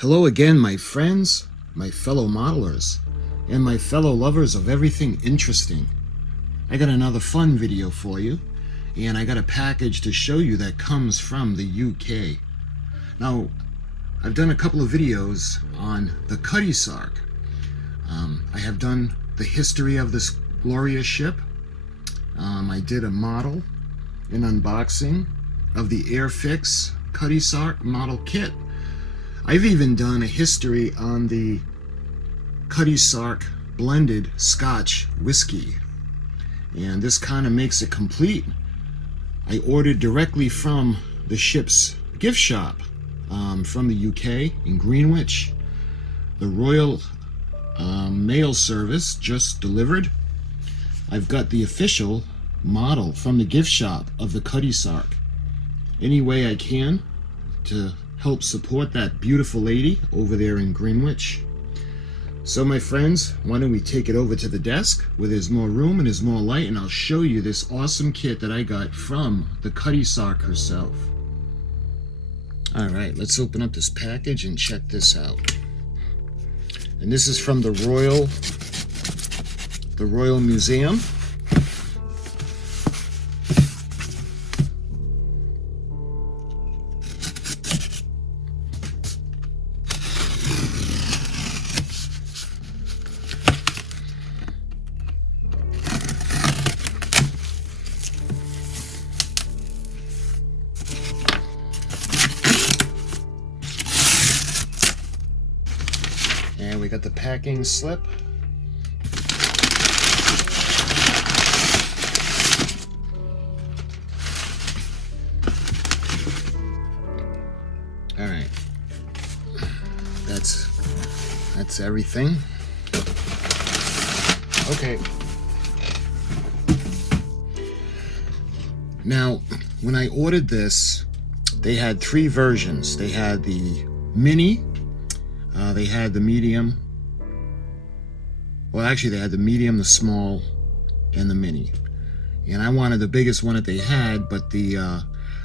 Hello again, my friends, my fellow modelers, and my fellow lovers of everything interesting. I got another fun video for you, and I got a package to show you that comes from the UK. Now, I've done a couple of videos on the Cutty Sark. I have done the history of this glorious ship. I did a model, an unboxing of the Airfix Cutty Sark model kit. I've even done a history on the Cutty Sark blended Scotch whiskey, and this kind of makes it complete. I ordered directly from the ship's gift shop from the UK in Greenwich. The Royal Mail Service just delivered. I've got the official model from the gift shop of the Cutty Sark. Any way I can to help support that beautiful lady over there in Greenwich. So my friends, why don't we take it over to the desk where there's more room and there's more light, and I'll show you this awesome kit that I got from the Cutty Sark herself. Alright, let's open up this package and check this out. And this is from the Royal Museum. And we got the packing slip. All right, that's everything. Okay. Now, when I ordered this, they had three versions. They had the mini. They had the medium. Well, actually, they had the medium, the small, and the mini. And I wanted the biggest one that they had, but the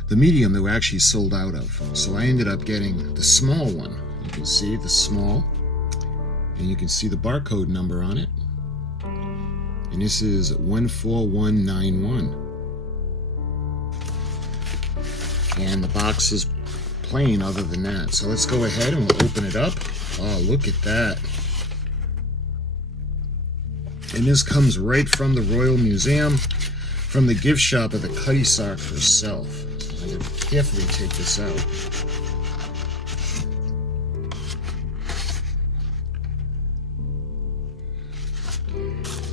medium they were actually sold out of. So I ended up getting the small one. You can see the small, and you can see the barcode number on it. And this is 14191. And the box is plain other than that. So let's go ahead and we'll open it up. Oh, look at that. And this comes right from the Royal Museum, from the gift shop of the Cutty Sark herself. I'm going to carefully take this out.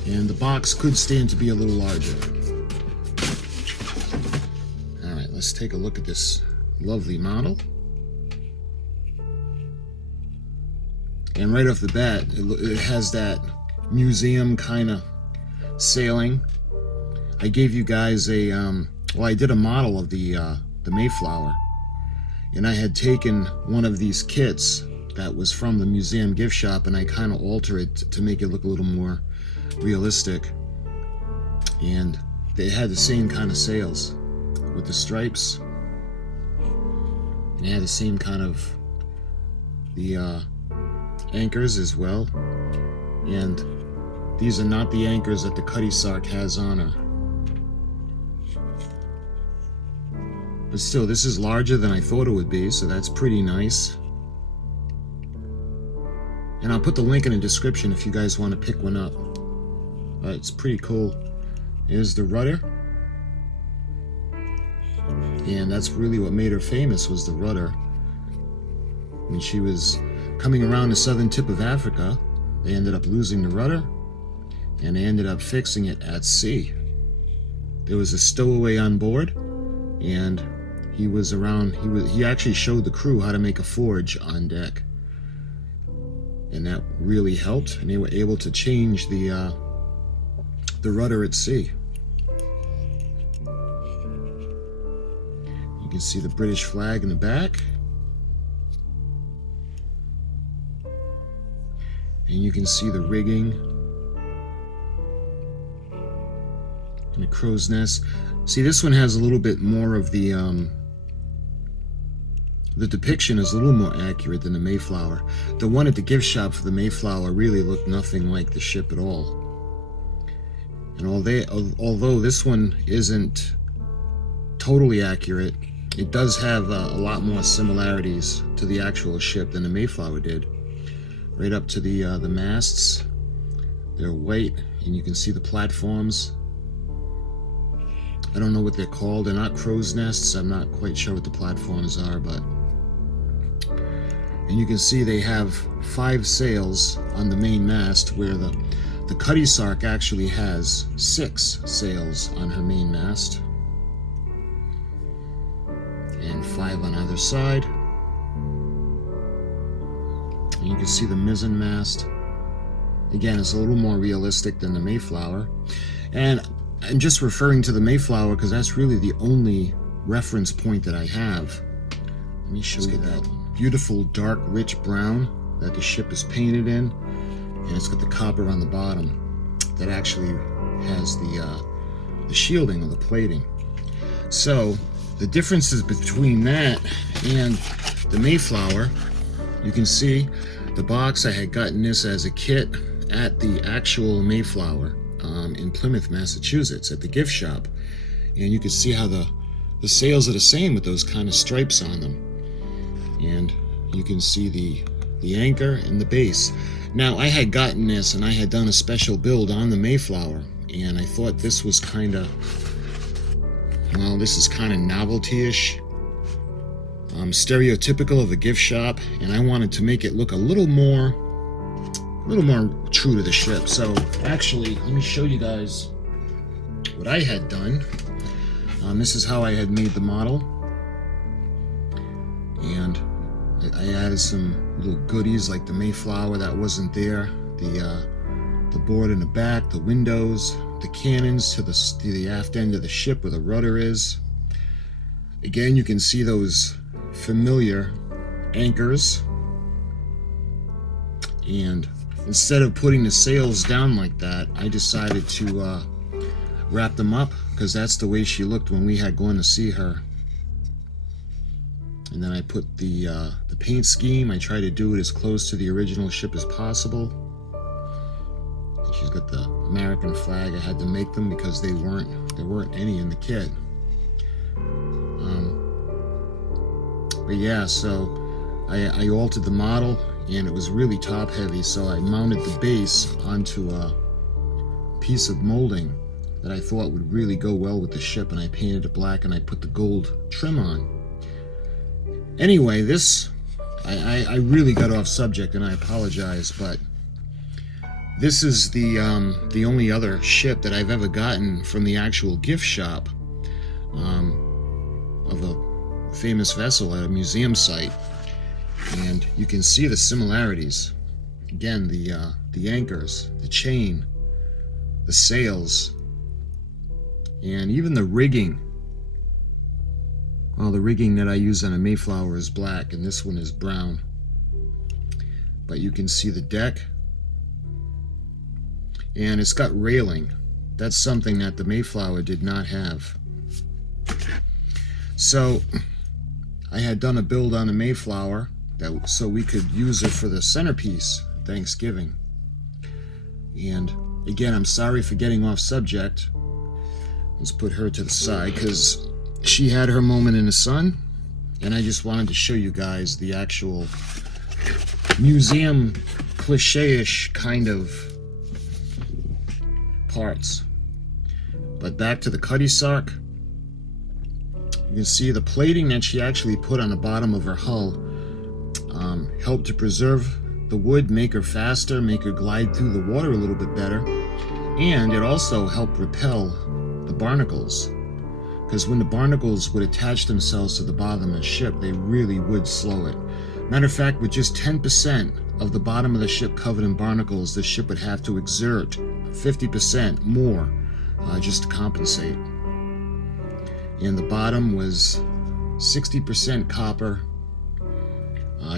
And the box could stand to be a little larger. Alright, let's take a look at this lovely model. And right off the bat, it has that museum kind of sailing. I gave you guys a, well, I did a model of the Mayflower, and I had taken one of these kits that was from the museum gift shop, and I kind of altered it to make it look a little more realistic. And they had the same kind of sails with the stripes, and it had the same kind of the anchors as well. And these are not the anchors that the Cutty Sark has on her. But still, this is larger than I thought it would be, so that's pretty nice. And I'll put the link in the description if you guys want to pick one up. But it's pretty cool. Here's the rudder. And that's really what made her famous, was the rudder. When she was coming around the southern tip of Africa, they ended up losing the rudder, and they ended up fixing it at sea. There was a stowaway on board, and he was around. He actually showed the crew how to make a forge on deck, and that really helped. And they were able to change the rudder at sea. You can see the British flag in the back. And you can see the rigging and the crow's nest. See, this one has a little bit more of the the depiction is a little more accurate than the Mayflower. The one at the gift shop for the Mayflower really looked nothing like the ship at all. And although this one isn't totally accurate, it does have a lot more similarities to the actual ship than the Mayflower did. Right up to the masts. They're white, and you can see the platforms. I don't know what they're called. They're not crow's nests. I'm not quite sure what the platforms are, but... And you can see they have 5 sails on the main mast, where the Cutty Sark actually has 6 sails on her main mast. And 5 on either side. And you can see the mizzen mast. Again, it's a little more realistic than the Mayflower. And I'm just referring to the Mayflower because that's really the only reference point that I have. Let me show you that beautiful dark rich brown that the ship is painted in, and it's got the copper on the bottom that actually has the shielding or the plating. So the differences between that and the Mayflower, you can see the box. I had gotten this as a kit at the actual Mayflower in Plymouth, Massachusetts, at the gift shop, and you can see how the sails are the same with those kind of stripes on them, and you can see the anchor and the base. Now, I had gotten this and I had done a special build on the Mayflower, and I thought this was kind of, well, this is kind of novelty-ish, stereotypical of a gift shop, and I wanted to make it look a little more true to the ship. So actually, let me show you guys what I had done. This is how I had made the model, and I added some little goodies like the Mayflower that wasn't there, the board in the back, the windows, the cannons to the aft end of the ship where the rudder is. Again, you can see those familiar anchors, and instead of putting the sails down like that, I decided to wrap them up, because that's the way she looked when we had gone to see her. And then I put the paint scheme. I tried to do it as close to the original ship as possible. And she's got the American flag. I had to make them because there weren't any in the kit. But yeah, so I altered the model, and it was really top heavy, so I mounted the base onto a piece of molding that I thought would really go well with the ship, and I painted it black and I put the gold trim on. Anyway, this, I really got off subject, and I apologize, but this is the only other ship that I've ever gotten from the actual gift shop of a famous vessel at a museum site. And you can see the similarities. Again, the anchors, the chain, the sails, and even the rigging. Well, the rigging that I use on a Mayflower is black, and this one is brown. But you can see the deck, and it's got railing. That's something that the Mayflower did not have. So I had done a build on a Mayflower so we could use it for the centerpiece Thanksgiving. And again, I'm sorry for getting off subject. Let's put her to the side because she had her moment in the sun, and I just wanted to show you guys the actual museum cliche-ish kind of parts. But back to the Cutty Sark. You can see the plating that she actually put on the bottom of her hull helped to preserve the wood, make her faster, make her glide through the water a little bit better, and it also helped repel the barnacles, because when the barnacles would attach themselves to the bottom of the ship, they really would slow it. Matter of fact, with just 10% of the bottom of the ship covered in barnacles, the ship would have to exert 50% more just to compensate. And the bottom was 60% copper,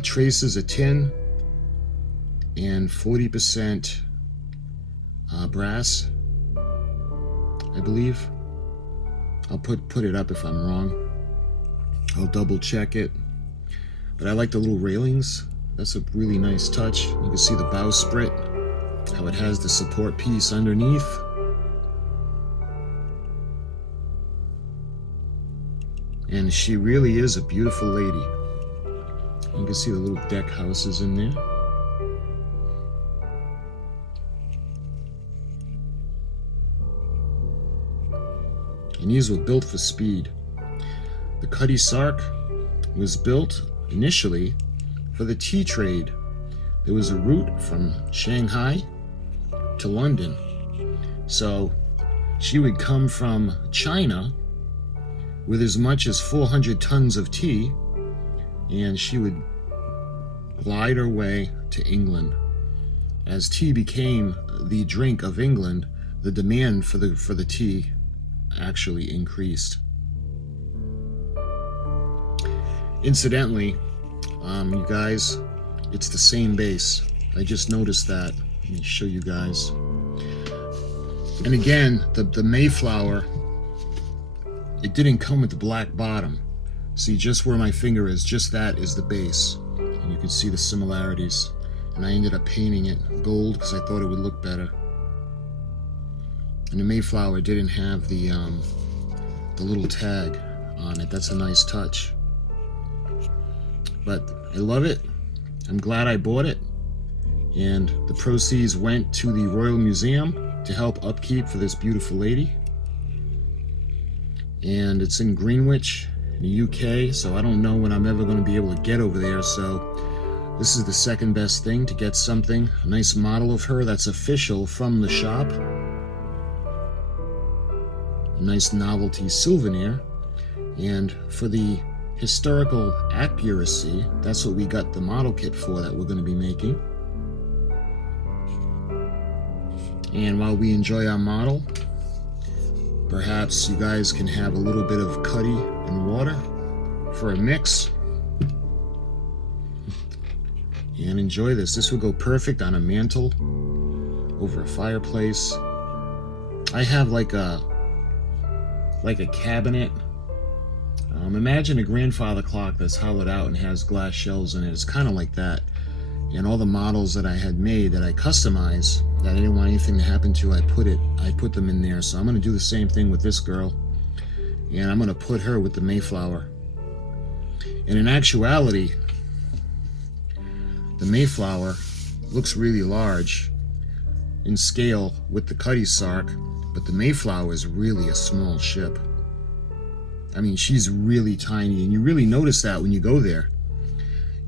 traces of tin, and 40% brass, I believe. I'll put it up if I'm wrong. I'll double check it. But I like the little railings. That's a really nice touch. You can see the bowsprit, how it has the support piece underneath. And she really is a beautiful lady. You can see the little deck houses in there. And these were built for speed. The Cutty Sark was built initially for the tea trade. There was a route from Shanghai to London. So she would come from China with as much as 400 tons of tea, and she would glide her way to England. As tea became the drink of England, the demand for the tea actually increased. Incidentally, you guys, it's the same base. I just noticed that. Let me show you guys. And again, the Mayflower, it didn't come with the black bottom. See, just where my finger is, just that is the base. And you can see the similarities. And I ended up painting it gold because I thought it would look better. And the Mayflower didn't have the little tag on it. That's a nice touch. But I love it. I'm glad I bought it. And the proceeds went to the Royal Museum to help upkeep for this beautiful lady. And it's in Greenwich, in the UK, so I don't know when I'm ever going to be able to get over there. So this is the second best thing, to get something, a nice model of her that's official from the shop. A nice novelty souvenir. And for the historical accuracy, that's what we got the model kit for that we're going to be making. And while we enjoy our model, perhaps you guys can have a little bit of cutty and water for a mix. And enjoy this. This would go perfect on a mantle, over a fireplace. I have like a cabinet. Imagine a grandfather clock that's hollowed out and has glass shelves in it. It's kind of like that. And all the models that I had made that I customize, that I didn't want anything to happen to, I put them in there. So I'm going to do the same thing with this girl. And I'm going to put her with the Mayflower. And in actuality, the Mayflower looks really large in scale with the Cutty Sark, but the Mayflower is really a small ship. I mean, she's really tiny, and you really notice that when you go there.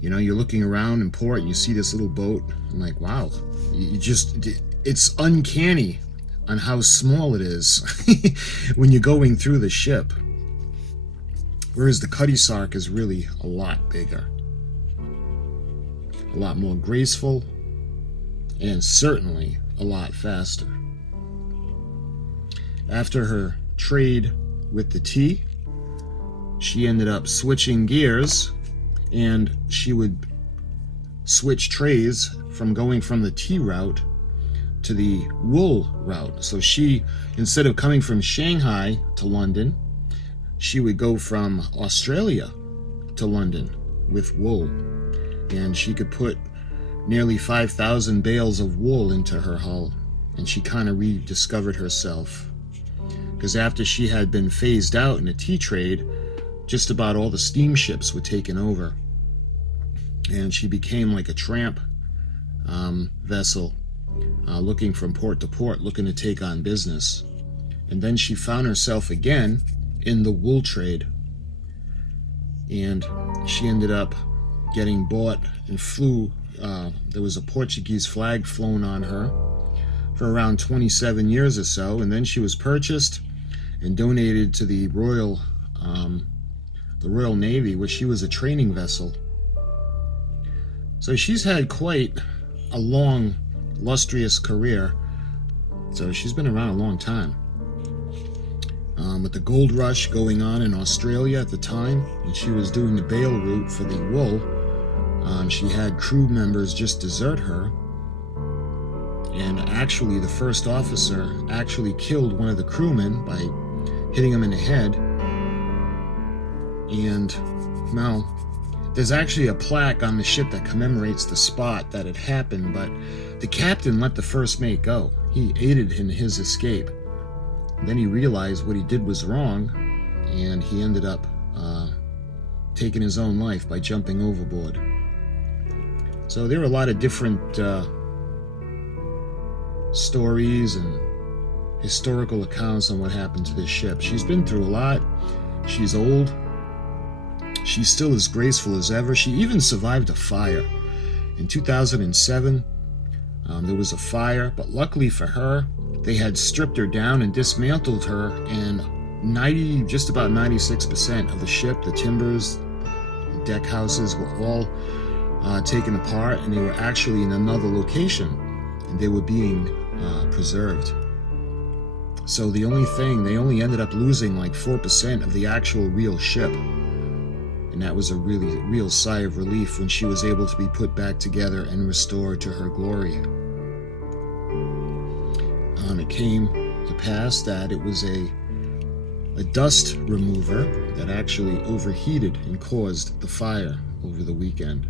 You know, you're looking around in port and you see this little boat. I'm like, wow, it's uncanny on how small it is when you're going through the ship. Whereas the Cutty Sark is really a lot bigger, a lot more graceful, and certainly a lot faster. After her trade with the tea, she ended up switching gears, and she would switch trays from going from the tea route to the wool route. So she, instead of coming from Shanghai to London, she would go from Australia to London with wool. And she could put nearly 5,000 bales of wool into her hull. And she kind of rediscovered herself. Because after she had been phased out in the tea trade, just about all the steamships were taken over. And she became like a tramp vessel, looking from port to port, looking to take on business. And then she found herself again in the wool trade. And she ended up getting bought and flew. There was a Portuguese flag flown on her for around 27 years or so. And then she was purchased and donated to the Royal Navy, where she was a training vessel. So she's had quite a long, illustrious career. So she's been around a long time. With the gold rush going on in Australia at the time, when she was doing the bale route for the wool, she had crew members just desert her. And actually, the first officer actually killed one of the crewmen by hitting him in the head. And, well, There's actually a plaque on the ship that commemorates the spot that it happened, but the captain let the first mate go. He aided in his escape. Then he realized what he did was wrong, and he ended up taking his own life by jumping overboard. So there are a lot of different stories and historical accounts on what happened to this ship. She's been through a lot. She's old. She's still as graceful as ever. She even survived a fire. In 2007, there was a fire, but luckily for her, they had stripped her down and dismantled her, and just about 96% of the ship, the timbers, the deck houses were all taken apart, and they were actually in another location, and they were being preserved. So they only ended up losing like 4% of the actual real ship. And that was a real sigh of relief when she was able to be put back together and restored to her glory. It came to pass that it was a dust remover that actually overheated and caused the fire over the weekend.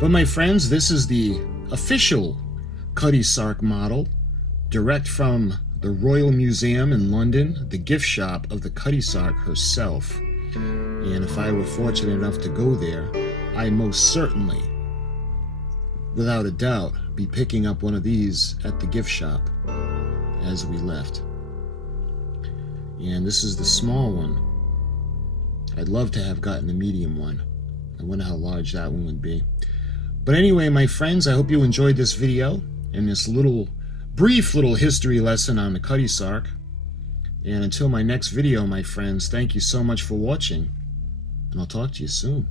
But my friends, this is the official Cutty Sark model, direct from the Royal Museum in London, the gift shop of the Cutty Sark herself. And if I were fortunate enough to go there, I most certainly, without a doubt, be picking up one of these at the gift shop as we left. And this is the small one. I'd love to have gotten the medium one. I wonder how large that one would be. But anyway, my friends, I hope you enjoyed this video and this brief little history lesson on the Cutty Sark. And until my next video, my friends, thank you so much for watching, and I'll talk to you soon.